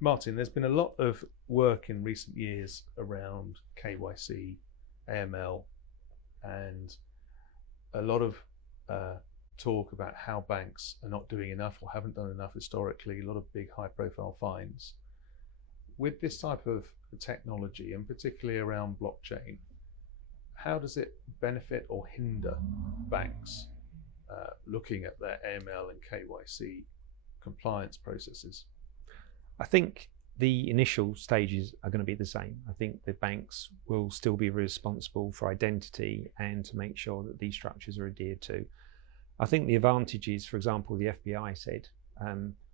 Martin, there's been a lot of work in recent years around KYC, AML, and a lot of talk about how banks are not doing enough or haven't done enough historically, a lot of big high profile fines. With this type of technology, and particularly around blockchain, how does it benefit or hinder banks looking at their AML and KYC compliance processes? I think the initial stages are going to be the same. I think the banks will still be responsible for identity and to make sure that these structures are adhered to. I think the advantages, for example, the FBI said,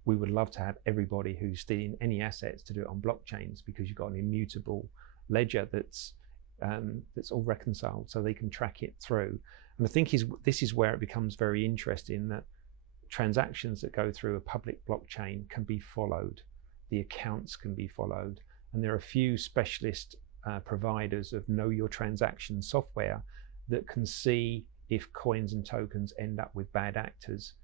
we would love to have everybody who's stealing any assets to do it on blockchains, because you've got an immutable ledger that's all reconciled, so they can track it through. And I think this is where it becomes very interesting, that transactions that go through a public blockchain can be followed. The accounts can be followed, and there are a few specialist providers of know your transaction software that can see if coins and tokens end up with bad actors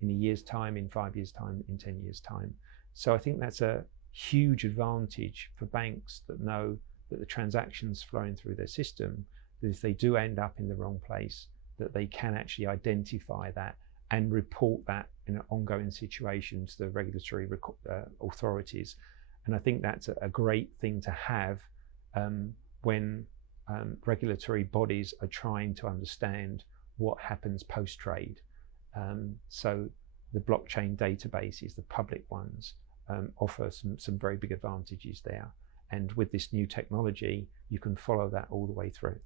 in a year's time, in 5 years' time, in 10 years' time. So I think that's a huge advantage for banks that know that the transactions flowing through their system, that if they do end up in the wrong place, that they can actually identify that and report that in an ongoing situation to the regulatory authorities. And I think that's a great thing to have when regulatory bodies are trying to understand what happens post-trade. So the blockchain databases, the public ones, offer some very big advantages there. And with this new technology, you can follow that all the way through.